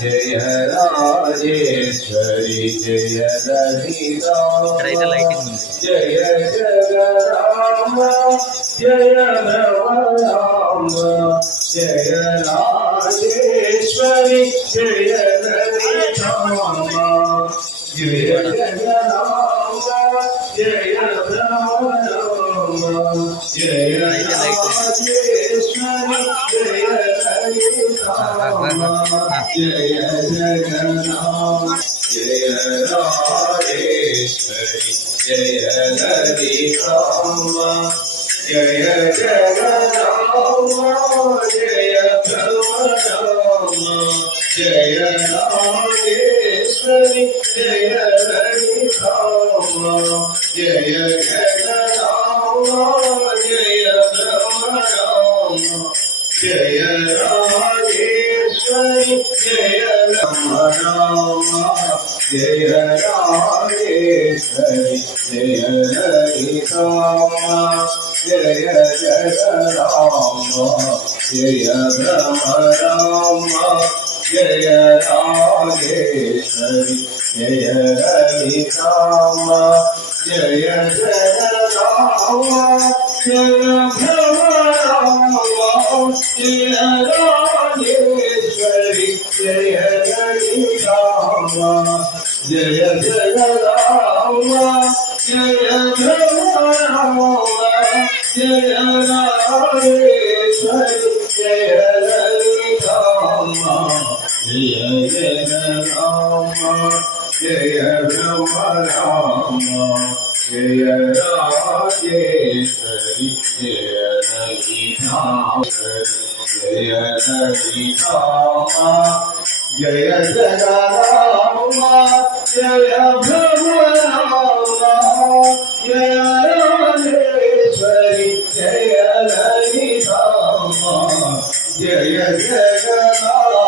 जय राजेश्वरी जय ललिता जय जगराम जय भवराम जय राजेश्वरी जय ललिता जय जगराम जय भवराम जय राजेश्वरी जय ललिता जय जगन्नाथ जय राजेश्वरी जय ललिता जय जगन्नाथ जय भवराम जय राजेश्वरी जय ललिता जय जगन्नाथ जय भवराम जय राजेश्वरी जय राम जय राजेश्वरी जय ललिता जय जगराम जय राम जय राजेश्वरी जय ललिता जय जगराम जय भवराम जय राजेश्वरी जय ललिता जय जगराम जय भवराम जय राजेश्वरी जय ललिता जय जगराम जय भवराम जय राजेश्वरी जय ललिता जय ललिता जय जगराम जय भवराम जय राजेश्वरी जय ललिता जय जगराम